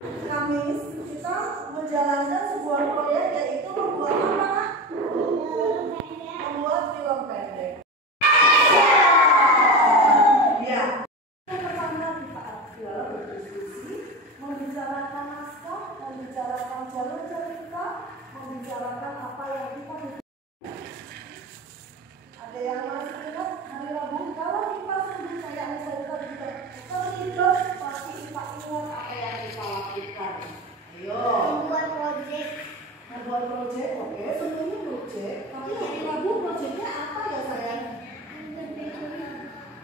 Kamis kita menjalankan sebuah proyek, yaitu membuat apa? Membuat film pendek. Ya. Yang pertama kita adalah berdiskusi, membicarakan naskah, membicarakan jalur cerita, membicarakan apa yang kita butuhkan. Ada yang masih ingat hari Rabu? Kalau kita sebut kayak misalnya kita terhidup, pasti kita ingat apa yang kita lakukan. Ayo. Membuat proyek, oke. Sebenarnya proyek. Tapi hari Rabu proyeknya apa ya sayang?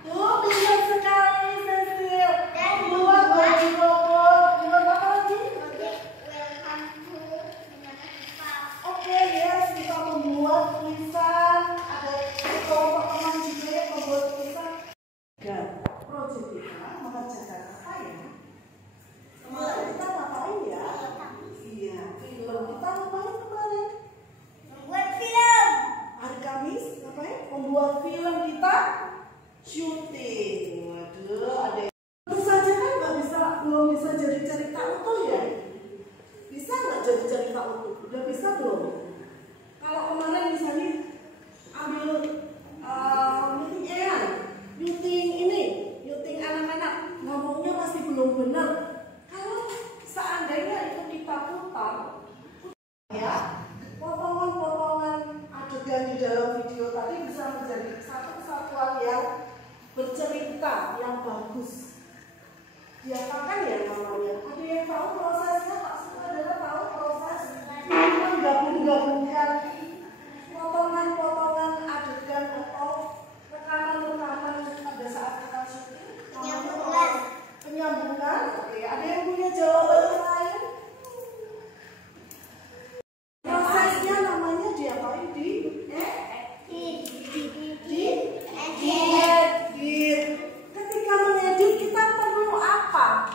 Tuh, pintar sekali Cecil. Buat baju robot, buat apa lagi? Oke, yes, kita membuat tulisan. Ada kelompok teman juga yang membuat tulisan. Dan proyek kita mengerjakan apa ya? Kemarin kita ngapain ya? Iya, film. Kita ngapain kemarin? Membuat film. Hari Kamis ngapain? Membuat film, kita syuting. Waduh, ada yang tentu saja kan belum bisa jadi cerita utuh ya? Bisa nggak jadi cerita utuh? Udah bisa belum? Kalau kemarin misalnya ambil nyuting anak-anak, ngomongnya masih belum benar. Kalau seandainya itu kita putar, ya, potongan-potongan adegan di dalam video tadi bisa menjadi satu kesatuan yang bercerita yang bagus. Diapakan ya namanya? Ada yang tahu prosesnya? Pak Sutradara tahu proses menggabung-gabungkan potongan-potongan adegan atau rekaman-rekaman pada saat kita syuting? Penyambungan. Oke, ada yang punya jawaban lain? Prosesnya namanya diapain? Diedit. Ketika mengedit kita perlu apa?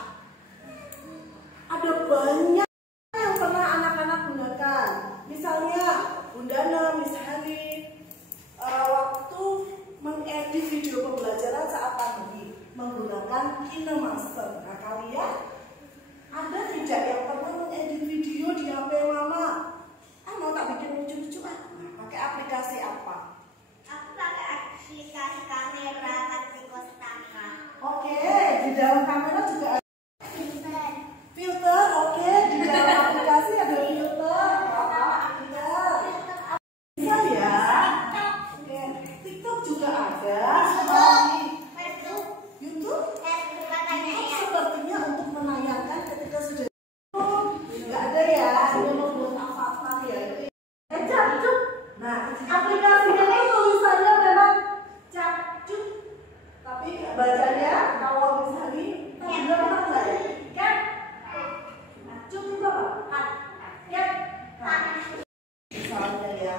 Ada banyak yang pernah anak-anak gunakan. Misalnya Bundana, Miss Hani, waktu mengedit video pembelajaran saat pandemi menggunakan KineMaster. Nah, kalian ada tidak yang pernah mengedit video di HP mama? Mau tak bikin lucu-lucu Nah, pakai aplikasi apa? Aku pakai aplikasi kamera Katri Kostaka. Oke, di dalam kamera juga ada filter. Oke, di dalam aplikasi ada filter. Bisa ya? Oke, TikTok juga ada. YouTube? Sepertinya untuk menayangkan ketika sudah nggak ada ya, hanya membuat apa-apa ya. Capcuk. Nah, aplikasinya ini tulisannya memang capcuk, tapi bacanya kalau misalnya kita bilang nggak ya? Capcuk itu apa? Misalnya ya.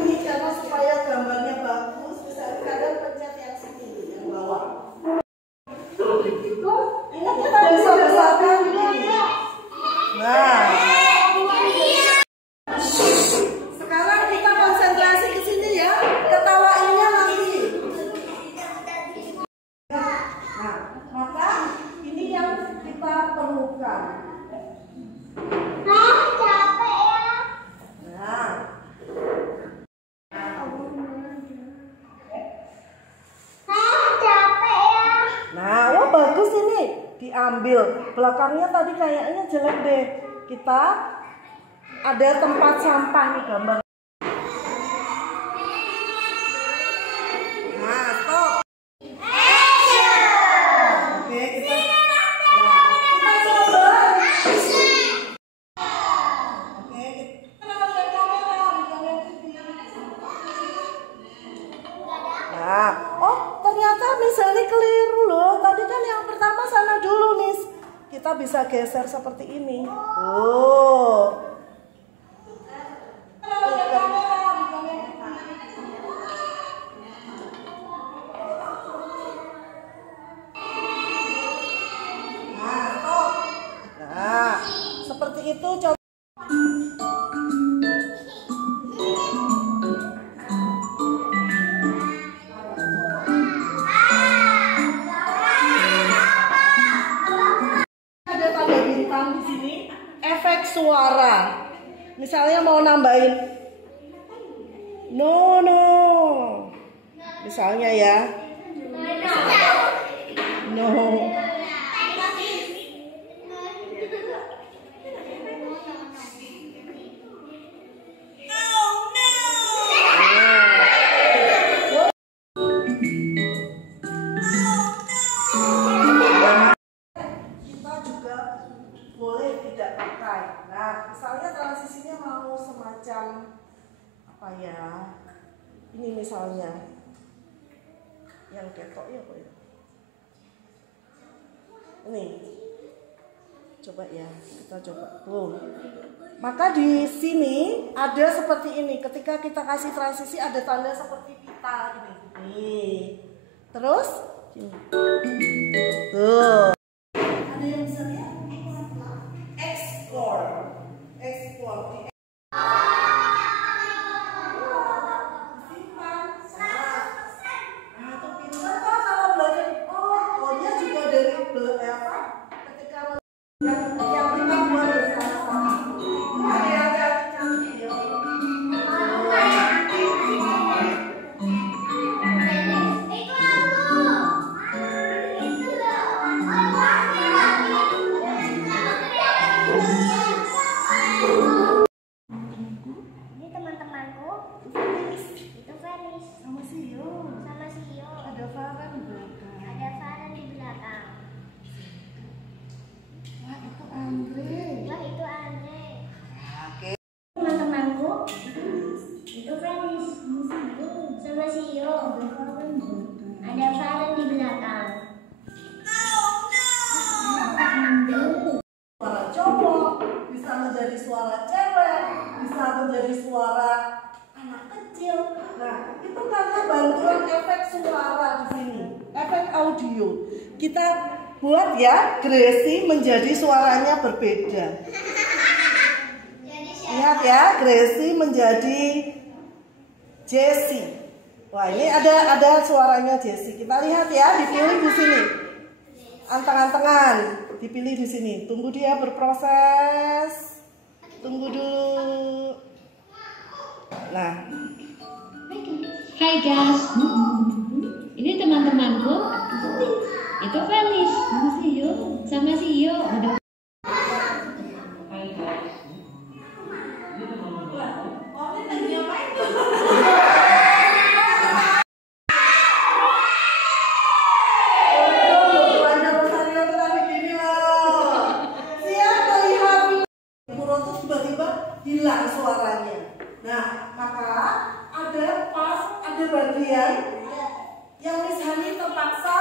Ini karena supaya gambarnya bagus, misalnya kadang pencet yang sini, yang bawah. Ini kita bisa besarkan begini. Nah, sekarang kita konsentrasi ke sini ya, ketawainnya nanti. Nah, maka ini yang kita perlukan. Nah, wah bagus ini. Diambil. Belakangnya tadi kayaknya jelek deh. Kita ada tempat sampah nih gambar. Nah, stop. Oke, kita coba. Oke, nah, oh ternyata misalnya keliru loh. Tadi kan yang pertama sana dulu, Miss. Kita bisa geser seperti ini. Oh. Nah, stop. Nah, seperti itu coba. efek suara. Misalnya mau nambahin no. Misalnya ya. No. Boleh tidak pakai. Nah, misalnya transisinya mau semacam apa ya? Ini misalnya yang ketok ya kok ya. Ini. Coba ya, kita coba. Maka di sini ada seperti ini. Ketika kita kasih transisi ada tanda seperti pita ini. Nih. Terus ini. Tuh. Ada yang bisa lihat? Ekspor. Simpan. Nah, tuh pintar kok kalau belajar. Oh, dia juga dari apa? Ketika yang kita buat bersama-sama. Ada yang cantik-cantik ya. Ini teman-temanku. Itu Felis. Sama Sio. Ada Farhan di belakang. Ada Farhan di belakang. Wah, itu Andre. Oke. Teman-temanku. Itu Felis. Sama Sio. Ada Farhan di belakang. Suara cowok bisa menjadi suara cewek, bisa menjadi suara anak kecil. Nah, itu karena bantuan efek suara di sini, efek audio. Kita buat ya, Gracie menjadi suaranya berbeda. Lihat ya, Gracie menjadi Jessie. Wah, ini ada suaranya Jessie. Kita lihat ya, dipilih di sini. Anteng-antengan. Dipilih di sini. Tunggu dia berproses. Tunggu dulu. Nah. Hai guys. Ini teman-temanku. Itu Felis sama Sio. Ada. Hai guys. Ini teman-temanku. Oh, ini lagi ngapain tuh? Hilang suaranya. Nah, maka ada bagian yang misalnya terpaksa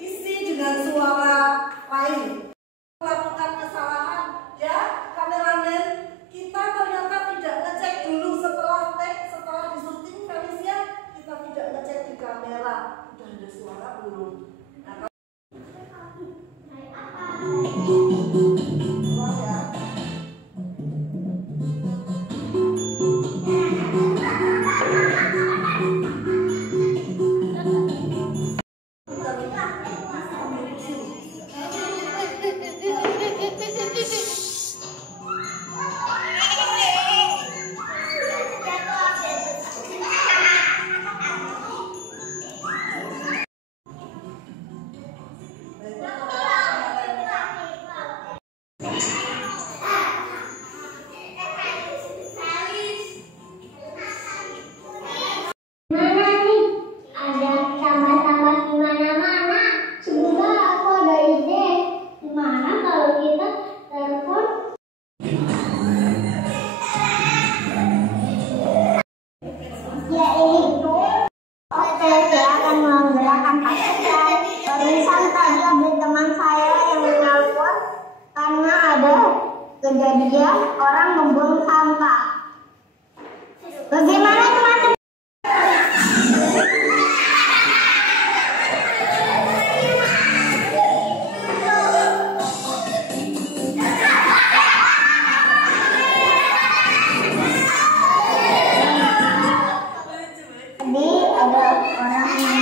isi dengan suara lain. Melakukan kesalahan ya, kameramen kita ternyata tidak ngecek dulu setelah disuting Felicia, kita tidak ngecek di kamera udah ada suara belum. Nah, kejadian orang membuang sampah. Bagaimana teman-teman? Tadi ada orang yang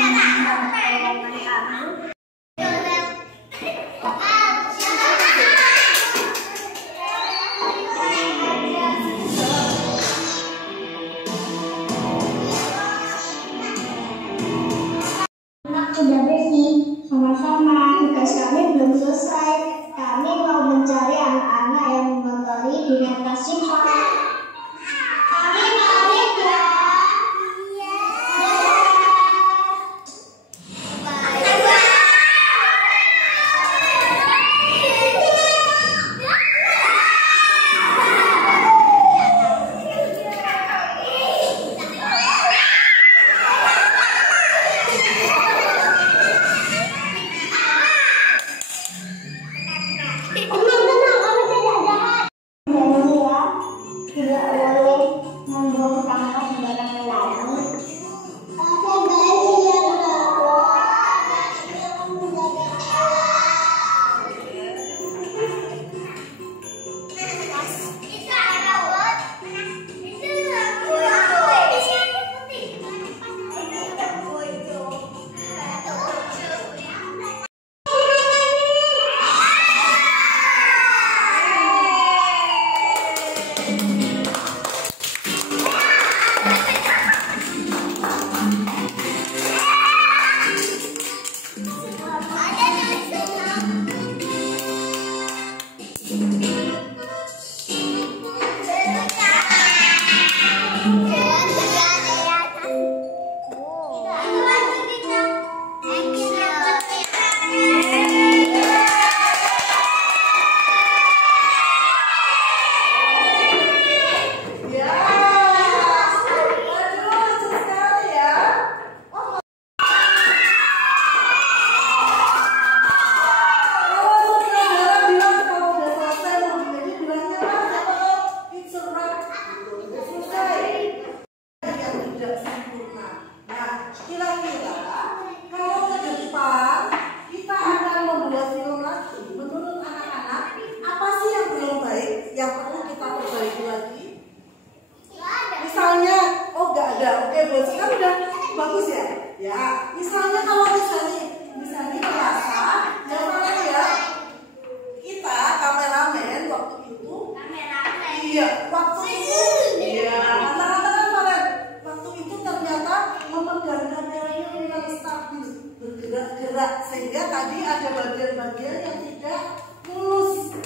bagian yang tidak mulus.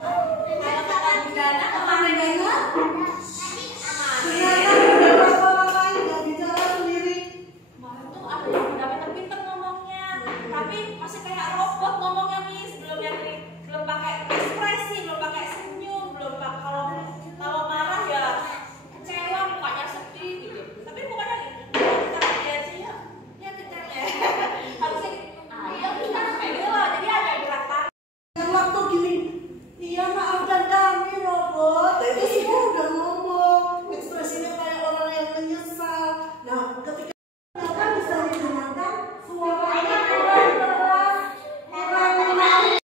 Kalau kata Bundana kemarin itu Ternyata beberapa orang lain nggak bicara sendiri. kemarin tuh ada yang udah pinter-pinter ngomongnya, tapi masih kayak robot ngomongnya Miss, belum pakai ekspresi, belum pakai senyum, belum pakai kalau marah ya kecewa, mukanya sedih gitu. Tapi mukanya gitu, kita lihat sih ya kita lihat harusnya gitu. Ayo kita kayak gitu loh, jadi ada gerakan. Yang waktu gini, iya maafkan kami robot. Nah, itu semua udah ngomong, ekspresinya kayak orang yang menyesal. Nah, ketika ternyata bisa didengarkan suaranya kurang keras, kurang menarik.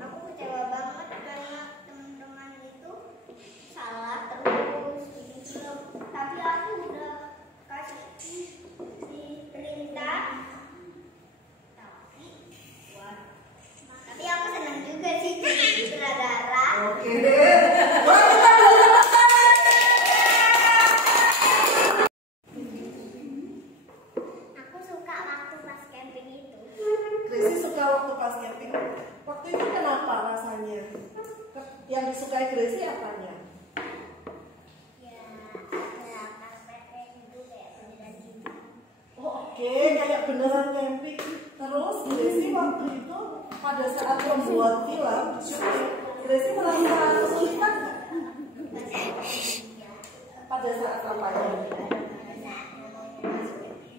Aku kecewa banget karena teman-teman itu salah terus gitu. Tapi aku udah kasih si perintah. Tapi aku senang juga sih jadi sutradara. Oke deh. Wah, kita beli makanan. Aku suka waktu pas camping itu. Gracie suka waktu pas camping. Waktu itu kenapa rasanya? Yang disukai Gracie apanya? Ya, ada karpetnya gitu kayak beneran gitu. Oh, oke, kayak beneran camping. Terus Gracie waktu itu pada saat membuat film syuting, Gracie merasa kesulitan nggak? Pada saat apanya?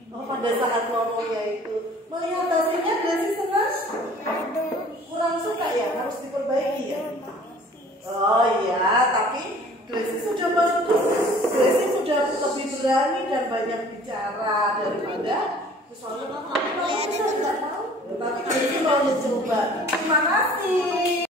Oh, pada saat ngomongnya itu. Melihat hasilnya Gracie senang? Kurang suka ya, harus diperbaiki ya. Oh iya, tapi Gracie sudah bagus. Gracie sudah lebih berani dan banyak bicara daripada soalnya kalau kita nggak tahu. Tapi Gracie mau mencoba. Terima kasih.